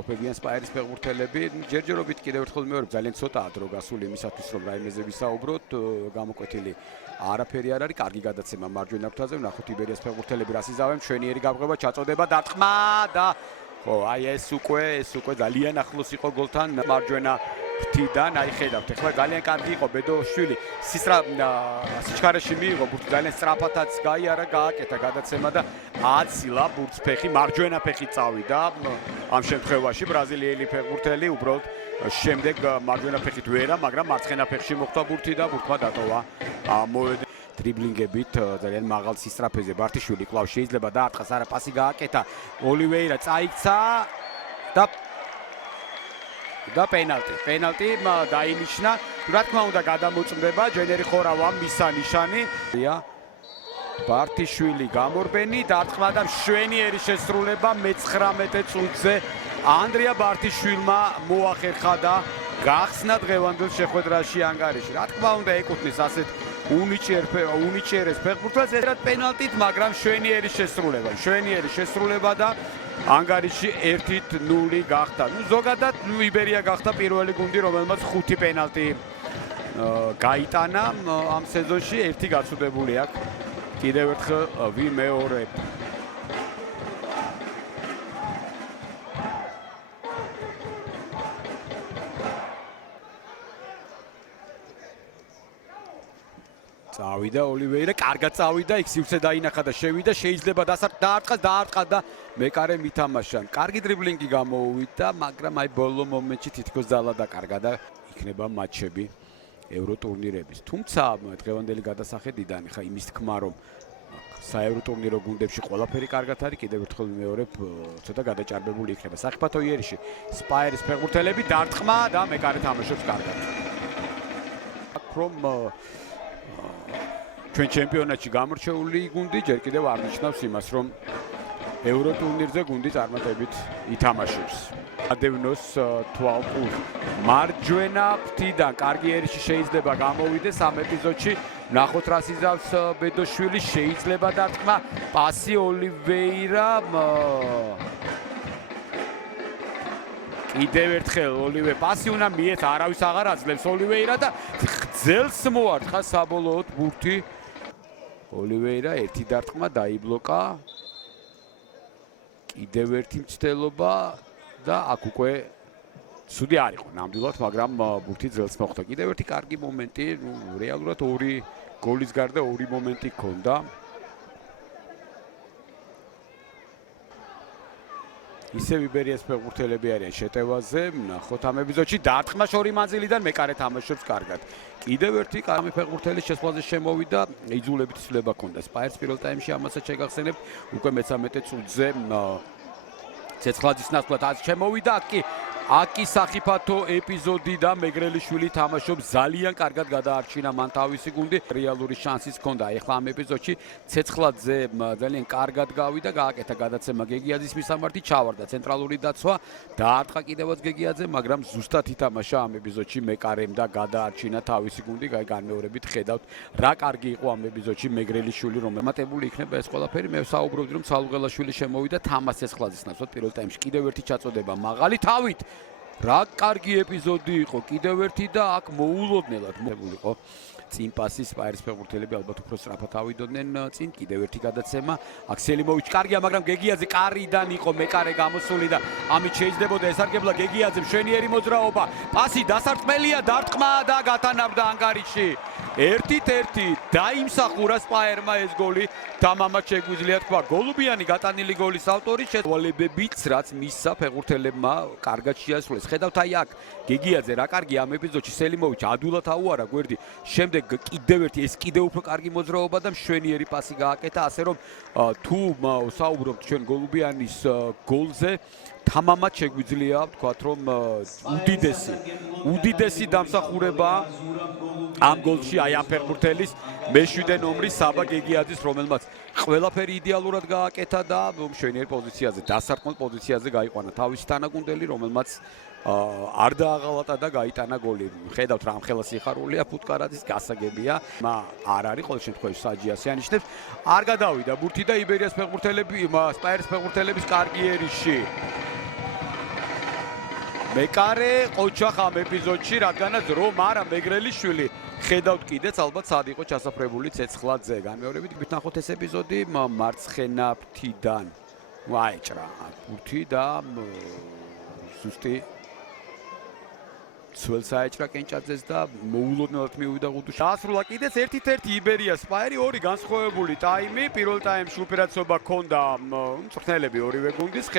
ყოფილიან სპაერის ფეხბურთელები. ჯერჯერობით კიდევ ერთხელ მეორე ძალიან ცოტაა დრო გასული იმისათვის რომ რაიმეზე ვისაუბროთ. გამოკვეთილი არაფერი არ არის, კარგი გადაცემა მარჯვენა ფრთაზე. ვნახოთ იბერიის ფეხბურთელები რას იზავენ. მშვენიერი გაბრყობა, ჩაწოდება, დარტყმა და ხო, აი ეს უკვე ძალიან ახლოს იყო გოლთან მარჯვენა ფრთიდან. აი ხედავთ, ეხლა ძალიან კარგი იყო ბედოშვილი. სიჩქარეში მიიღო ბურთი, ძალიან სწრაფადაც გაიარა, გააკეთა გადაცემა და აცილა ბურთს ფეხი, მარჯვენა ფეხი წავიდა. ამ შემთხვევაში ბრაზილიელი ფეხბურთელი უბრალოდ შემდეგ მარჯვენა ფეხით ვერა, მაგრამ მარცხენა ფეხში მოხვდა ბურთი და ბურთმა დატოვა. მოვედი დრიბლინგებით ძალიან მაღალ სისწრაფეზე ბარტიშვილი კვლავ შეიძლება დაარტყას, არა პასი გააკეთა. ოლივეირა წაიქცა და პენალტი დაინიშნა. რა თქმა უნდა გადამოწმდება, ჯენერი ხორავამ მისა ნიშანი. ბარტიშვილი გამორბენი, დარტყმა და მშვენიერი შესრულება მე-19 წუთზე ანდრია ბარტიშვილმა მოახერხა და გახსნა დღევანდელ შეხვედრაში ანგარიში. რა თქმა უნდა ეკუთვნის ასეთ უნიჭიერეს ფეხბურთელს ერთად პენალტით, მაგრამ მშვენიერი შესრულება და ანგარიში 1-0 გახდა. ზოგადად იბერია გახდა პირველი გუნდი, რომელმაც 5 პენალტი გაიტანა ამ სეზონში, 1 გაცუდებული აქვს. კიდევ ერთხელ ვიმეორებ. წავიდა ოლივეირა, კარგად წავიდა, იქ სივრცე დაინახა და შევიდა, შეიძლება დაარტყა და მეკარე მითამაშა. კარგი დრიბლინგი გამოუვიდა, მაგრამ აი ბოლო მომენტში თითქოს ძალა დაკარგა და იქნება მატჩები ევრო ტურნირების. თუმცა დღევანდელი გადასახედიდან ხა იმის თქმა რომ საევრო ტურნირო გუნდებში ყველაფერი კარგად არის, კიდევ ერთხელ ვიმეორებ, ცოტა გადაჭარბებული იქნება. საფეხბურთო იერიში სპაერის ფეხბურთელები დარტყმა და მეკარე თამაშობს კარგად. ჩვენ ჩემპიონატში გამორჩეული გუნდი ჯერ კიდევ არ ნიშნავს იმას, რომ ევრო ტურნირზე გუნდი წარმატებით ითამაშებს. ადევნოს თვალყურ მარჯვენა ფრთიდან კარგი ერიში შეიძლება გამოვიდეს ამ ეპიზოდში. ნახოთ რას იზავს ბედოშვილი, შეიძლება დარტყმა, პასი ოლივეირა. კიდევ ერთხელ ოლივე პასი უნდა მიეცა, არავის აღარ აძლევს ოლივეირა და გრძელს მოარტყა საბოლოოდ ბურთი. ოლივეირა ერთი დარტყმა დაიბლოკა. კიდევ ერთი მცდელობა და აქ უკვე ცუდი არ იყო ნამდვილად, მაგრამ ბურთი ძელს მოხვდა. კიდევ ერთი კარგი მომენტი, რეალურად 2 გოლის გარდა 2 მომენტი ჰქონდა. ისევ იბერიის ფეხბურთელები არიან შეტევაზე. ნახოთ ამ ეპიზოდში დარტყმა შორი მანძილიდან მეკარე თამაშობს კარგად. კიდევ ერთი კარგი ფეხბურთელი შესვლაზე შემოვიდა, იძულებით ცვლილება ჰქონდა. სპაერს პირველ ტაიმში ამასაც შეგახსენებთ, უკვე მე-13 წუთზე ცეცხლაძის ნაცვლად შემოვიდა. აკი სახიფათო ეპიზოდი და მეგრელიშვილი თამაშობს, ძალიან კარგად გადაარჩინა მან თავისი გუნდი. რეალური შანსიც ჰქონდა. ეხლა ამ ეპიზოდში ცეცხლაძე ძალიან კარგად გავიდა, გააკეთა გადაცემა გეგიაძის მისამართი, ჩავარდა ცენტრალური დაცვა, დაარტყა კიდევაც გეგიაძე, მაგრამ ზუსტად ითამაშა ამ ეპიზოდში მეკარემ და გადაარჩინა თავისი გუნდი. განმეორებით ხედავთ რა კარგი იყო ამ ეპიზოდში მეგრელიშვილი, რომელიც მატებული იქნება ეს ყველაფერი. მე ვსაუბრობდი რომ სალუღელაშვილი შემოვიდა თამას ცეცხლაძის ნაცვლად პირველ ტაიმში. კიდევ ერთი ჩაწოდება მაღალი თავით. რა კარგი ეპიზოდი იყო, კიდევ ერთი და აქ მოულოდნელად მოულიყო წინ პასი სპაერის ფეხბურთელები ალბათ უფრო სწრაფად ავიდოდნენ წინ. კიდევ ერთი გადაცემა. აქ სელიმოვიჩი კარგია, მაგრამ გეგიაძე კარიდან იყო მეკარე გამოსული და ამით შეიძლებოდა ესარგებლა გეგიაძემ მშვენიერი მოძრაობა. პასი დასარტყმელია, დარტყმა და გათანაბრდა ანგარიში. 1-1 დაიმსახურა სპაერმა ეს გოლი. თამამად შეგვიძლია თქვა, გოლუბიანი გატანილი გოლის ავტორი შევალებებიც, რაც მისცა ფეხბურთელებმა კარგად შეასრულეს. ხედავთ აი აქ გეგიაძე რა კარგი ამ ეპიზოდში სელიმოვიჩი ადვილად აუარა გვერდი. შემდეგ კიდევ ერთი ეს კიდევ უფრო კარგი მოძრაობა და მშვენიერი პასი გააკეთა, ასე რომ თუ საუბრობთ ჩვენ გოლუბიანის გოლზე, თამამად შეგვიძლია ვთქვათ, რომ უდიდესი დამსახურება ამ გოლში აი ამ ფეხბურთელის მე-7 ნომრის საბა გეგიაძის, რომელმაც ყველაფერი იდეალურად გააკეთა და მშვენიერ პოზიციაზე, დასარტყმელ პოზიციაზე გაიყვანა თავისი თანაგუნდელი, რომელმაც არ დააღალატა და გაიტანა გოლი. ხედავთ რა ამხელა სიხარულია ფუტკარაძის, გასაგებია. არ არის ყოველ შემთხვევაში საჯიასი ანიშნებს. არ გადავიდა ბურთი და იბერიის ფეხბურთელები, სპაერის ფეხბურთელების კარგი ერიში. მეკარე ყოჩახ ამ ეპიზოდში, რადგანაც რომ არა მეგრელიშვილი ხედავთ კიდეც ალბათ სად იყო ჩასაფრებული ცეცხლაძე. გამეორებით გვითნახოთ ეს ეპიზოდი მარცხენა ფრთიდან. ვაიჭრა ბურთი და ზუსტი სულ საეჭრა კენჭაძეს და მოულოდნელად მივიდა ღუდუში. დაასრულა კიდეც 1-1 იბერია სპაერი, ორი განსხვავებული ტაიმი. პირველ ტაიმში უპირატესობა ჰქონდა მწვრთნელები ორივე გუნდის.